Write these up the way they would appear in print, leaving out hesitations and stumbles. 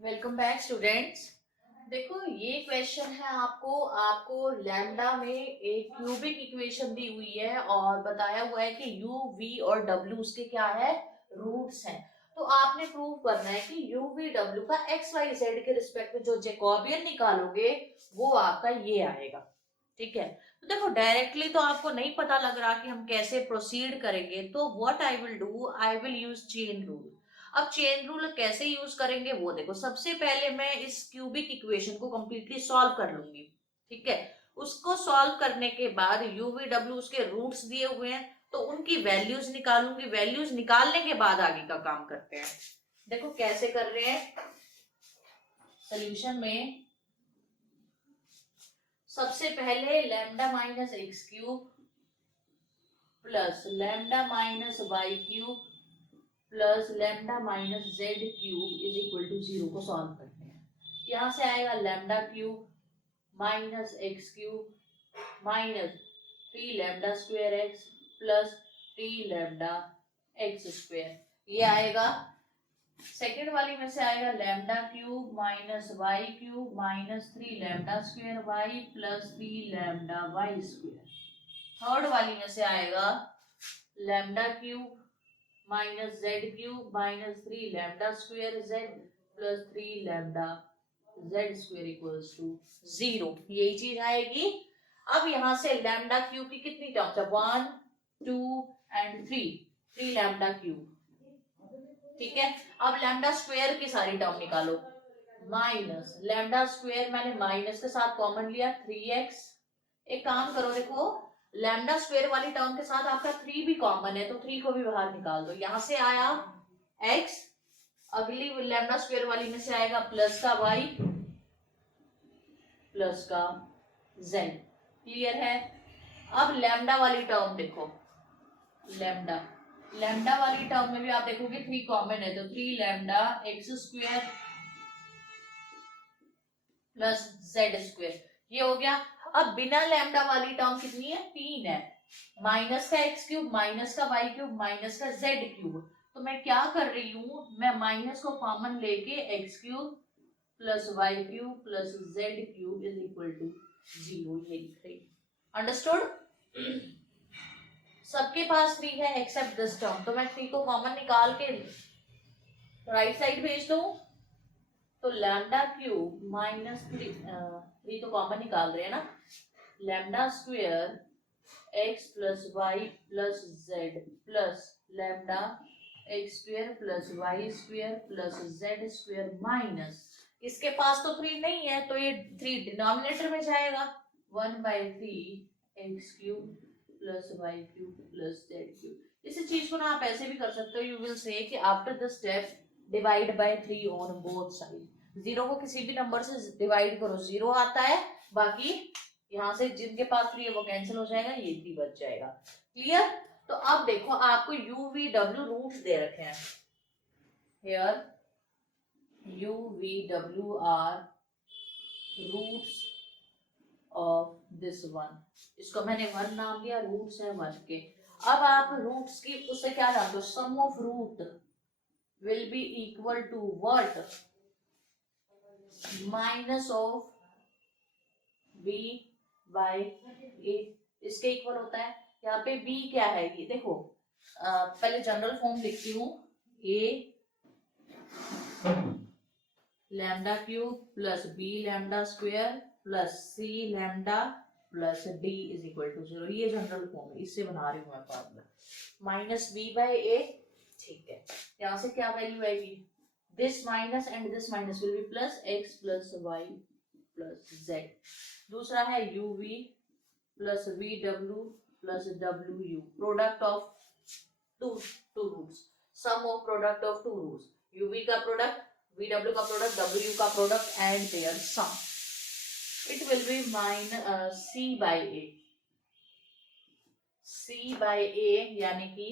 Welcome back students. देखो ये question है आपको आपको लैम्डा में एक क्यूबिक इक्वेशन दी हुई है और बताया हुआ है कि यू वी और डब्ल्यू उसके क्या है, रूट्स हैं। तो आपने प्रूव करना है कि यू वी डब्ल्यू का एक्स वाई जेड के रिस्पेक्ट में जो जैकोबियन निकालोगे वो आपका ये आएगा। ठीक है, तो देखो डायरेक्टली तो आपको नहीं पता लग रहा कि हम कैसे प्रोसीड करेंगे, तो what I will do, I will use chain rule. अब चेन रूल कैसे यूज करेंगे वो देखो, सबसे पहले मैं इस क्यूबिक इक्वेशन को कंप्लीटली सॉल्व कर लूंगी। ठीक है, उसको सॉल्व करने के बाद यू वी डब्ल्यू उसके रूट्स दिए हुए हैं तो उनकी वैल्यूज निकालूंगी। वैल्यूज निकालने के बाद आगे का काम करते हैं। देखो कैसे कर रहे हैं सोल्यूशन में। सबसे पहले lambda minus x cube plus lambda minus y cube plus lambda minus z cube is equal to 0 को सॉल्व करते हैं। यहां से आएगा lambda cube minus x cube minus 3 lambda square x plus 3 lambda x square, ये आएगा। Second वाली में से आएगा lambda cube minus y cube minus 3 lambda square y plus 3 lambda y square. Third वाली में से आएगा lambda cube minus z cube minus 3 lambda square z plus 3 lambda z square equals to 0, यही चीज आएगी। अब यहां से लैम्डा क्यूब की कितनी टर्म्स है, 1 2 एंड 3 लैम्डा क्यूब। ठीक है, अब लैम्डा स्क्वायर की सारी टर्म निकालो। माइनस लैम्डा स्क्वायर मैंने माइनस के साथ कॉमन लिया 3x। एक काम करो, देखो लैम्डा स्क्वायर वाली टर्म के साथ आपका 3 भी कॉमन है तो 3 को भी बाहर निकाल दो। यहां से आया x, अगली लैम्डा स्क्वायर वाली में से आएगा प्लस का y प्लस का z। क्लियर है। अब लैम्डा वाली टर्म देखो, लैम्डा लैम्डा वाली टर्म में भी आप देखोगे 3 कॉमन है तो 3 lambda x square plus z square, ये हो गया। अब बिना लैम्डा वाली टर्म कितनी है, 3 है। माइनस का एक्स क्यूब माइनस का वाई क्यूब माइनस का जेड क्यूब। तो मैं क्या कर रही हूं, मैं माइनस को कॉमन लेके x cube plus y cube plus z cube is equal to 0, ये लिख रही। अंडरस्टूड। सबके पास 3 है एक्सेप्ट दिस टर्म, तो मैं 3 को कॉमन निकाल के राइट साइड भेज दूं। तो लैम्डा क्यूब माइनस 3 तो कॉमन निकाल रहे हैं ना, lambda square x plus y plus z plus lambda x square plus y square plus z square minus, इसके पास तो 3 नहीं है तो ये 3 डिनोमिनेटर में जाएगा। 1/3 x cube plus y cube plus z cube. इसी चीज को ना आप ऐसे भी कर सकते हो, यू विल से कि after the step divide by 3 on both side. 0 को किसी भी नंबर से डिवाइड करो 0 आता है, बाकी यहाँ से जिनके पास 3 है वो कैंसिल हो जाएगा, ये 3 बच जाएगा। क्लियर। तो अब देखो आपको यू वी डब्ल्यू रूट्स दे रखे हैं। हियर यू वी डब्ल्यू are roots of this one. इसको मैंने 1 नाम दिया, रूट्स है 1 के। अब आप रूट्स की उससे क्या जानते हो, sum of root will be equal to what, minus of b by a, इसके इक्वल होता है। यहाँ पे b क्या है, ये देखो पहले जनरल फॉर्म लिखती हूँ, a lambda cube plus b lambda square plus c lambda plus d is equal to 0, ये जनरल फॉर्म है, इससे बना रही हूँ मैं फॉर्मूला। माइनस b बाई ए, ठीक है। यहाँ से क्या वैल्यू आएगी, this minus and this minus will be plus x plus y plus Z. दूसरा है you we plus V W plus डब्ल्यू you, product of two roots, some of product of two roots, you we का product V W का product W you का product and there some. It will B minus C by A, c by a यानी कि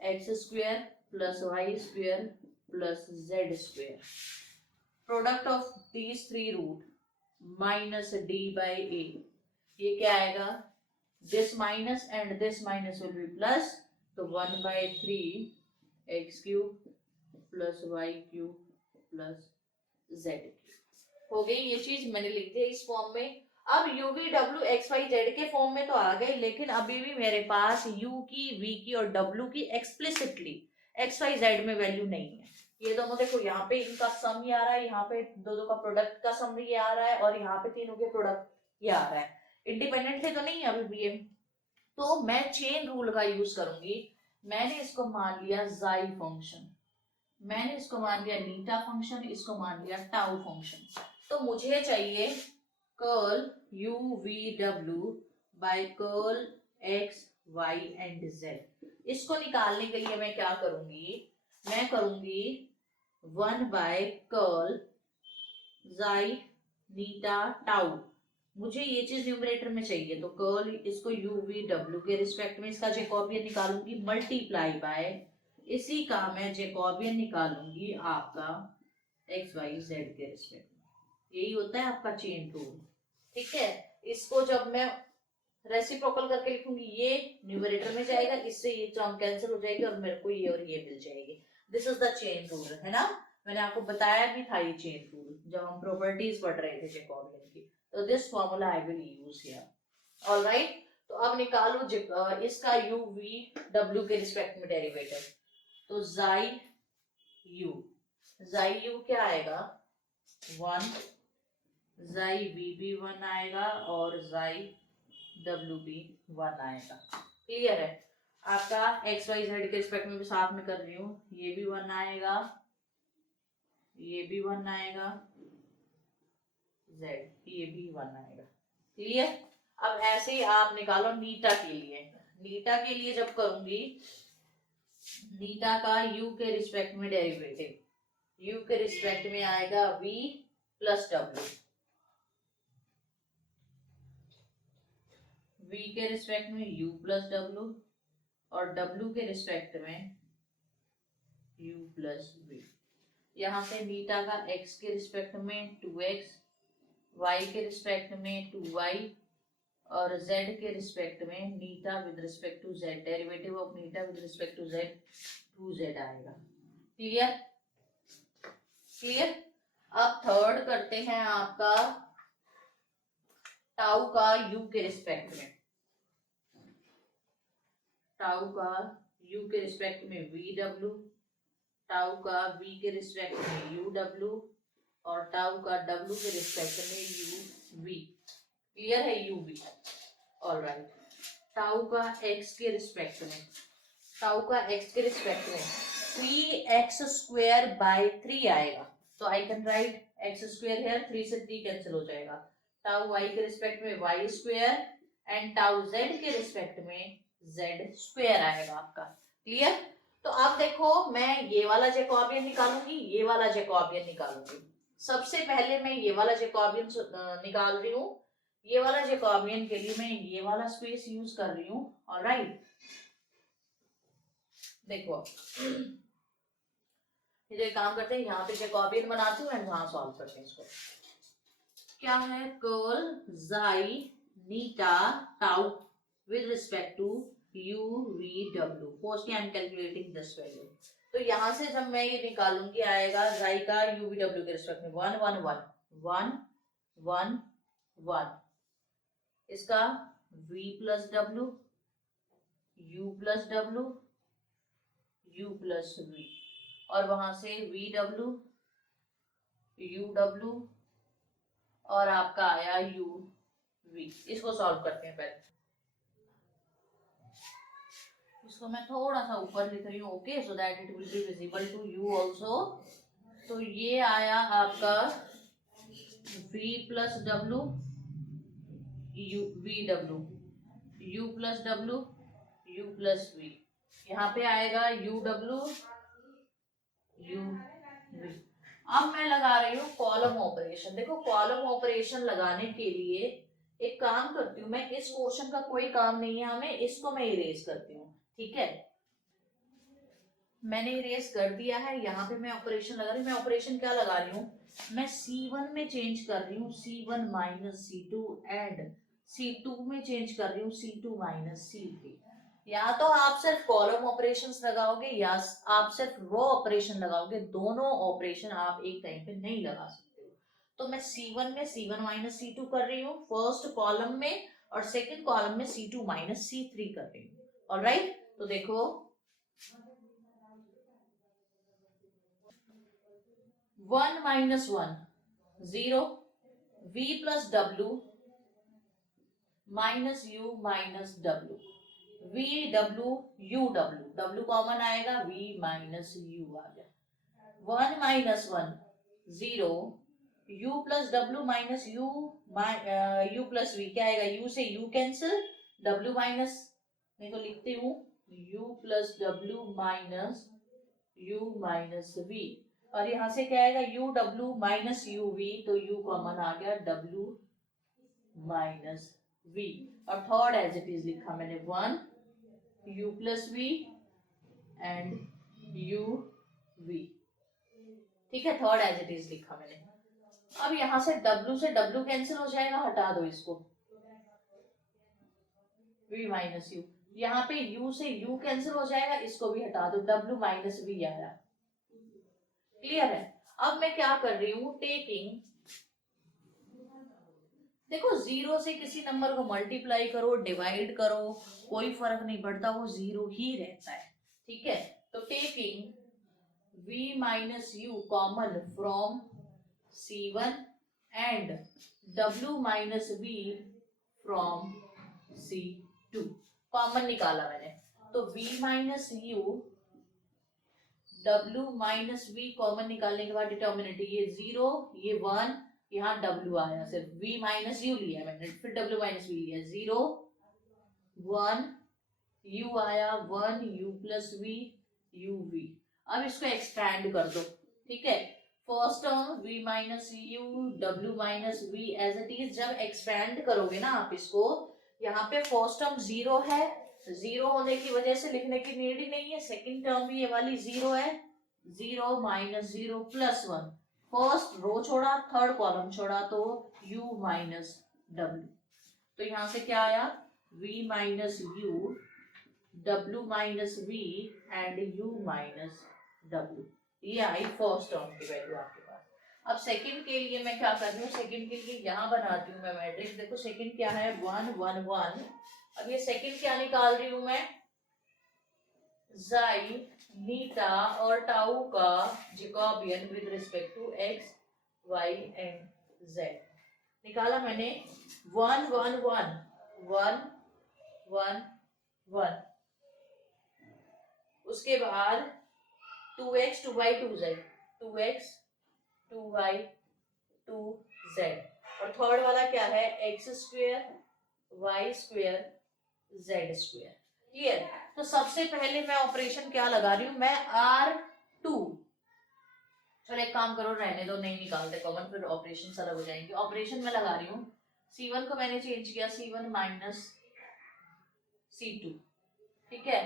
x square plus y square plus z square, product of these 3 root minus d by a, ये क्या आएगा, this minus and this minus will be plus, तो 1/3 x cube plus y cube plus z हो गई ये चीज, मैंने लिख दिया इस फॉर्म में। अब यू वी डब्ल्यू एक्स वाई जेड के फॉर्म में तो आ गए, लेकिन अभी भी मेरे पास यू की, वी की और डब्ल्यू की एक्सप्लिसिटली एक्स वाई जेड में वैल्यू नहीं है। ये दोनों देखो, यहाँ पे इनका सम ये आ रहा है, यहाँ पे दो का प्रोडक्ट का सम ये आ रहा है, और यहाँ पे तीनों के प्रोडक्ट ये आ रहा है। इंडिपेंडेंटली तो नहीं है अभी भी ये। तो मैं चेन रूल का यूज करूंगी। मैंने इसको मान लिया जाई फंक्शन, मैंने इसको मान लिया नीटा फंक्शन, इसको मान लिया टाउ फंक्शन। तो मुझे चाहिए कर्ल यू वी डब्ल्यू by curl x y and z. इसको निकालने के लिए मैं क्या करूंगी, मैं करूंगी 1 bye curl xi eta tau. मुझे ये चीज न्यूमरेटर में चाहिए, तो कर्ल इसको यू वी डब्ल्यू के रिस्पेक्ट में इसका जैकोबियन निकालूंगी, मल्टीप्लाई बाय इसी का मैं जैकोबियन निकालूंगी आपका एक्स वाई जेड के रिस्पेक्ट में। यही होता है आपका चेन रूल। ठीक है, इसको जब मैं रेसिप्रोकल करके लिखूंगी, ये न्यूमरेटर में जाएगा, इससे ये टर्म कैंसिल हो जाएगी और मेरे को ये और ये मिल जाएगी। This is the chain rule, है ना। मैंने आपको बताया भी था ये चेन रूल जब हम प्रॉपर्टीज पढ़ रहे थे जैकोबियन की। तो this formula I will use here. Alright, तो अब निकालो इसका यू वी डब्ल्यू के रिस्पेक्ट में डेरिवेटिव। तो जाई यू क्या आएगा 1, जाई वी भी 1 आएगा और जाई डब्ल्यू भी 1 आएगा। क्लियर है। आपका एक्स वाई जेड के रिस्पेक्ट में भी साथ में कर रही हूँ, ये भी 1 आएगा, ये भी 1 आएगा, जेड ये भी 1 आएगा। क्लियर। अब ऐसे ही आप निकालो नीटा के लिए। नीटा के लिए जब करूंगी, नीटा का यू के रिस्पेक्ट में डेरिवेटिव, यू के रिस्पेक्ट में आएगा v प्लस डब्ल्यू, v के रिस्पेक्ट में u प्लस डब्ल्यू और w के रिस्पेक्ट में u प्लस v। यहाँ से नीटा का x के रिस्पेक्ट में 2x, y के रिस्पेक्ट में 2y और z के रिस्पेक्ट में eta with respect to z, derivative of eta with respect to z 2z आएगा। क्लियर। क्लियर। अब थर्ड करते हैं आपका टाउ का u के रिस्पेक्ट में, टाउ का u के रिस्पेक्ट में वी डब्ल्यू, टाउ का v के रिस्पेक्ट में यू डब्ल्यू और टाउ का w के रिस्पेक्ट में यू वी। क्लियर है, यू वी। ऑलराइट, टाउ का x के रिस्पेक्ट में, टाउ का x के रिस्पेक्ट में 3x स्क्वायर बाय 3 आएगा। तो I can write x square here, 3 से 3 कैंसिल हो जाएगा। टाउ y के रिस्पेक्ट में y square and tau z के रिस्पेक्ट में z स्क्वायर आएगा आपका। क्लियर। तो अब देखो, मैं ये वाला जैकोबियन निकालूंगी, ये वाला जैकोबियन निकालूंगी। सबसे पहले मैं ये वाला जैकोबियन निकाल रही हूँ। ये वाला जैकोबियन के लिए मैं ये वाला स्पेस यूज कर रही हूँ। ऑलराइट, देखो ये काम करते हैं, यहाँ पे जैकोबियन बनाती हूँ एंड वहां सॉल्व करते हैं इसको। क्या है, curl xi eta tau with respect to u v w। First I am calculating this value. तो यहां से जब मैं ये निकालूंगी, आएगा जाई का u v w के रिस्पेक्ट में 1 1 1 1 1 1, इसका v plus w, u plus w, u plus v, और वहां से v w, u w और आपका आया u v। इसको सॉल्व करते हैं पहले। इसको मैं थोड़ा सा ऊपर लिख रही हूँ, okay, so that it will be visible to you also. तो ये आया आपका v प्लस डब्ल्यू, यू वी डब्ल्यू, यू प्लस डब्ल्यू, यू प्लस वी। यहाँ पे आएगा यू डब्ल्यू, यू वी। अब मैं लगा रही हूँ कॉलम ऑपरेशन। देखो, कॉलम ऑपरेशन लगाने के लिए एक काम करती हूँ मैं, इस पोर्शन का कोई काम नहीं है हमें, इसको मैं इरेज करती हूँ। ठीक है, मैंने इरेज कर दिया है। यहाँ पे मैं ऑपरेशन लगा रही हूँ। मैं ऑपरेशन क्या लगा रही हूँ, मैं C1 में चेंज कर रही हूँ C1 minus C2 and C2 में चेंज कर रही हूँ C2 माइनस C3। या तो आप सिर्फ कॉलम ऑपरेशंस लगाओगे या आप सिर्फ रो ऑपरेशन लगाओगे, दोनों ऑपरेशन आप एक टाइम पे नहीं लगा सकते हो। तो मैं C1 में C1 माइनस C2 कर रही हूँ फर्स्ट कॉलम में, और सेकंड कॉलम में C2 माइनस C3 कर रही हूँ। ऑलराइट, तो देखो 1 minus 1 0, V plus W minus U minus W, V W U W, W common आएगा, V माइनस U आ गया। 1 minus 1 0, U plus W minus U plus V, क्या आएगा, U से U कैंसिल, W माइनस, मैं तो लिखती हूँ U plus W minus U minus V, और यहाँ से क्या आएगा, U W minus U V, तो U कॉमन आ गया, W माइनस V, और थर्ड एज इट इज लिखा मैंने 1 U plus V and U V, ठीक है, थर्ड एज इट इज लिखा मैंने। अब यहां से W से W कैंसिल हो जाएगा, हटा दो इसको, V माइनस U, यहाँ पे U से U कैंसिल हो जाएगा, इसको भी हटा दो, W माइनस V आया। क्लियर है? अब मैं क्या कर रही हूँ, टेकिंग, देखो जीरो से किसी नंबर को मल्टीप्लाई करो, डिवाइड करो, कोई फर्क नहीं पड़ता, वो जीरो ही रहता है, ठीक है। तो taking V minus U common from C1 and W minus V from C2, common निकाला मैंने, तो V minus U W minus V common निकालने के बाद डिटर्मिनेंट, ये 0 ये 1, यहाँ W आया, सिर्फ V माइनस U लिया मैंने, फिर W माइनस V लिया, 0 1 U आया, 1 U plus V U V। अब इसको एक्सपैंड कर दो, ठीक है, first term V minus U W minus V as it is, जब एक्सपैंड करोगे ना आप इसको, यहाँ पे फर्स्ट टर्म 0 है, 0 होने की वजह से लिखने की नीड ही नहीं है, सेकंड टर्म भी ये वाली 0 है, 0 माइनस 0 प्लस 1, फर्स्ट रो छोड़ा, थर्ड कॉलम छोड़ा, तो U माइनस W, तो यहां से क्या आया, V minus U W minus V and U minus W, ये आई फर्स्ट टर्म की वैल्यू आपके पास। अब सेकंड के लिए मैं क्या कर रही हूँ, सेकंड के लिए यहाँ बनाती हूँ मैं मैट्रिक्स, देखो सेकंड क्या है, 1 1 1, अब ये सेकंड क्या निकाल रही हूँ मैं, जाई नीटा और टाउ का Jacobian with respect to x y and z निकाला मैंने, 1 1 1 1 1 1, उसके बाद 2x 2y 2z 2x 2y 2z, और थर्ड वाला क्या है, x square y square z square. Clear? तो सबसे पहले मैं ऑपरेशन क्या लगा रही हूं, मैं R2, चलो एक काम करो, रहने दो, नहीं निकालते कॉमन, फिर ऑपरेशन अलग हो जाएंगे। ऑपरेशन में लगा रही हूँ, C1 को मैंने चेंज किया, C1 माइनस C2, ठीक है,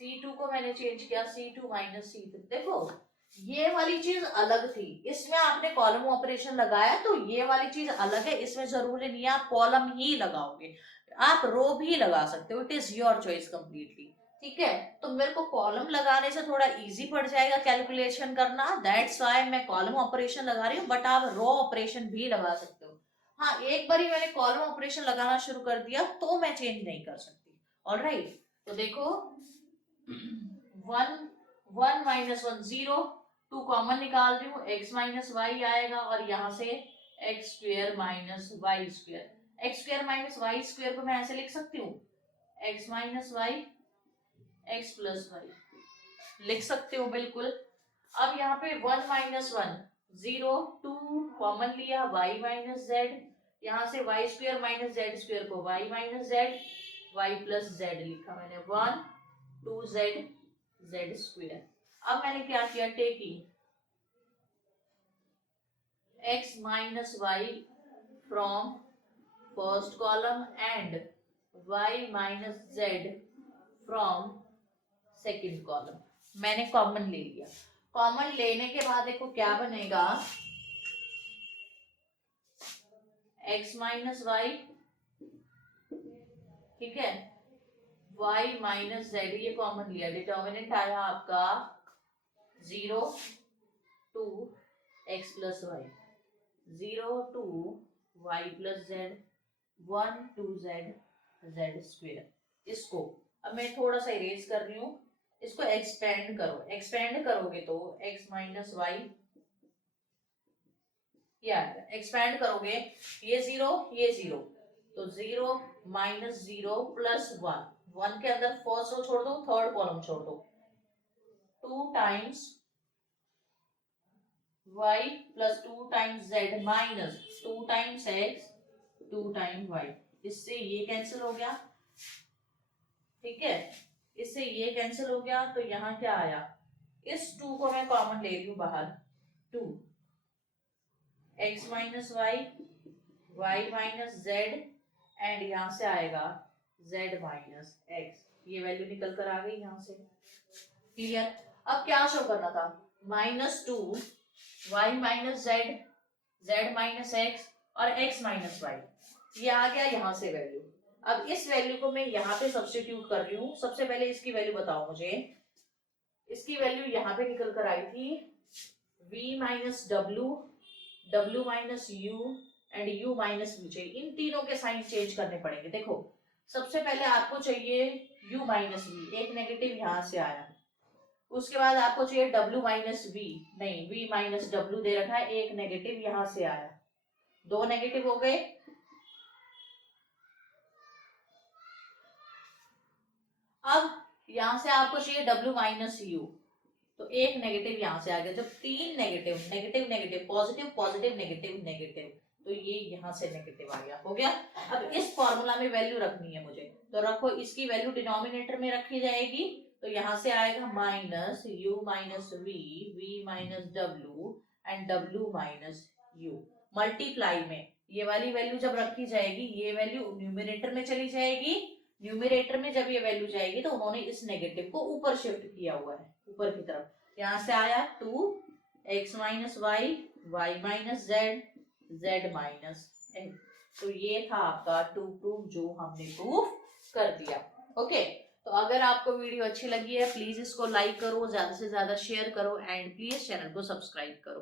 C2 को मैंने चेंज किया, C2 माइनस C3। देखो ये वाली चीज अलग थी, इसमें आपने कॉलम ऑपरेशन लगाया, तो ये वाली चीज अलग है, इसमें जरूरी नहीं है आप कॉलम ही लगाओगे, आप रो भी लगा सकते हो, it is your choice completely, ठीक है। तो मेरे को कॉलम लगाने से थोड़ा इजी पड़ जाएगा कैलकुलेशन करना, दैट्स व्हाई मैं कॉलम ऑपरेशन लगा रही हूँ, बट आप रो ऑपरेशन भी लगा सकते हो। हाँ, एक बार ही मैंने कॉलम ऑपरेशन लगाना शुरू कर दिया तो मैं चेंज नहीं कर सकती। ऑलराइट, तो देखो 1 1 माइनस 1 0, 2 कॉमन निकाल रही हूँ, x माइनस वाई आएगा, और यहाँ से x square minus y square, x square minus y square को मैं ऐसे लिख सकती हूँ, x minus y x plus y, लिख सकते हो बिल्कुल। अब यहाँ पे 1 माइनस 1 0, 2 कॉमन लिया, y माइनस जेड, यहाँ से y square minus z square को y minus z, y plus z लिखा मैंने, 1 2 जेड जेड स्क्वेयर। अब मैंने क्या किया, taking x minus y from first column and y minus z from second column, मैंने कॉमन ले लिया। कॉमन लेने के बाद देखो क्या बनेगा, x माइनस वाई, ठीक है, y माइनस जेड, ये कॉमन लिया, डिटर्मिनेंट आया आपका 0 to x plus y, 0 to y plus z, 1 to z square. इसको अब मैं थोड़ा सा इरेज कर रही हूँ, इसको एक्सपेंड करो, एक्सपेंड करोगे तो x माइनस वाई, या एक्सपेंड करोगे ये 0 तो 0 माइनस 0 प्लस 1 के अंदर फर्स्ट रो छोड़ दो, थर्ड कॉलम छोड़ दो, 2 times y plus 2 times z minus 2 times x 2 times y। इससे ये कैंसिल हो गया, ठीक है, इससे ये कैंसिल हो गया, तो यहाँ क्या आया, इस 2 को मैं कॉमन ले रही हूं बाहर, 2 x minus y minus z, and यहां से आएगा z माइनस x, ये वैल्यू निकल कर आ गई यहां से। क्लियर? अब क्या शो करना था, -2 y minus z minus x और x माइनस y, ये आ गया यहां से वैल्यू। अब इस वैल्यू को मैं यहाँ पे सब्स्टिट्यूट कर रही हूँ। सबसे पहले इसकी वैल्यू बताओ मुझे, इसकी वैल्यू यहाँ पे निकल कर आई थी v minus w minus u and u minus v चाहिए। इन तीनों के साइन चेंज करने पड़ेंगे। देखो सबसे पहले आपको चाहिए u माइनस v, एक नेगेटिव यहाँ से आया, उसके बाद आपको चाहिए w माइनस v, नहीं v माइनस w दे रखा है, एक नेगेटिव यहाँ से आया, दो नेगेटिव हो गए। अब यहां से आपको चाहिए w माइनस u, तो एक नेगेटिव यहां से आ गया। जब तीन negative negative negative positive positive negative negative, तो ये यहां से नेगेटिव आ गया, हो गया। अब इस फॉर्मूला में वैल्यू रखनी है मुझे, तो रखो, इसकी वैल्यू डिनोमिनेटर में रखी जाएगी, तो यहां से आएगा minus u minus v minus w and w minus u, multiply में ये वाली वैल्यू जब रखी जाएगी, ये वैल्यू न्यूमिनेटर में चली जाएगी, न्यूमिनेटर में जब ये वैल्यू जाएगी तो उन्होंने इस नेगेटिव को ऊपर शिफ्ट किया हुआ है, ऊपर की तरफ। यहां से आया 2 x minus y minus z minus n, तो ये था आपका 2 प्रूफ जो हमने प्रूफ कर दिया। ओके, तो अगर आपको वीडियो अच्छी लगी है प्लीज इसको लाइक करो, ज्यादा से ज्यादा शेयर करो एंड प्लीज चैनल को सब्सक्राइब करो।